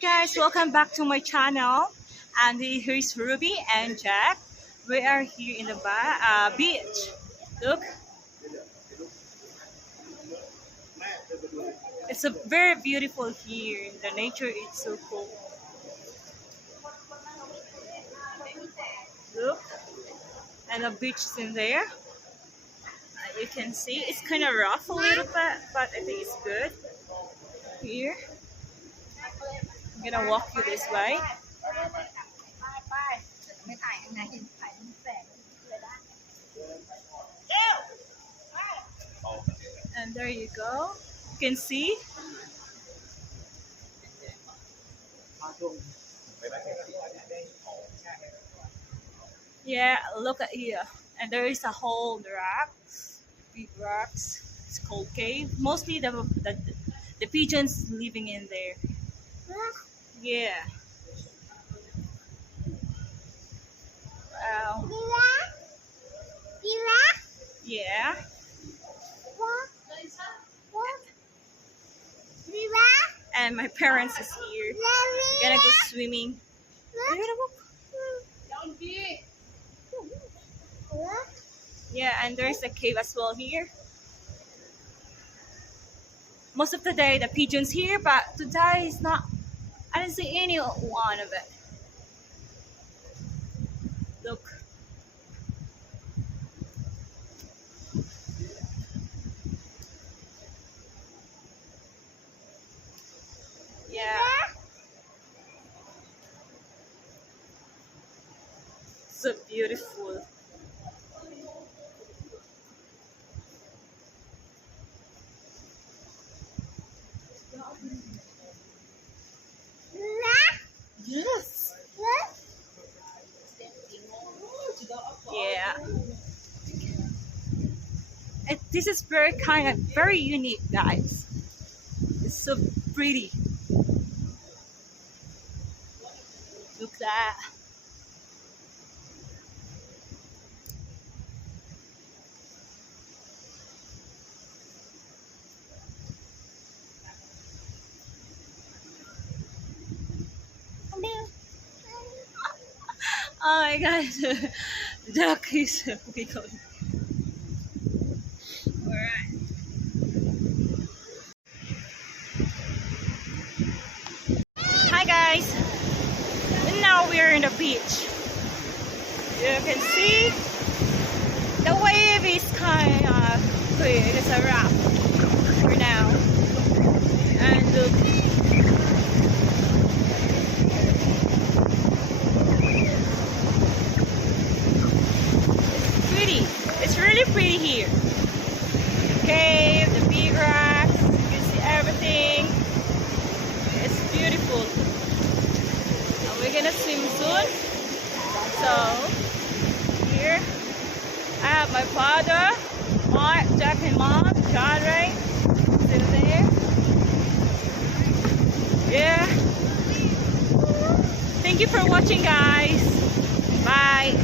Guys, welcome back to my channel. And here's Ruby and Jack. We are here in the beach. Look, it's a very beautiful here. The nature is so cool. Look, and the beach is in there. You can see it's kind of rough a little bit, but I think it's good. Here, I'm gonna walk you this way. And there you go. You can see. Yeah, look at here. And there is a whole rock, big rocks. It's called cave. Mostly the pigeons living in there. Yeah. Wow. Yeah. And my parents is here. Gonna go swimming. Yeah, and there's a cave as well here. Most of the day the pigeons here, but today is not. I didn't see any one of it. Look. Yeah. So beautiful. Yes. Yeah. This is very unique, guys. It's so pretty. Look at that. Oh my god, duck is wiggling. Alright. Hi guys, and now we're in the beach. You can see the wave is kind of clear. It's a rock for now. And look. It's really pretty here. Cave, the big rocks, you can see everything. It's beautiful. And we're gonna swim soon. So here I have my father, Mark, Jack and Mom, John, right? Still there. Yeah. Thank you for watching, guys. Bye.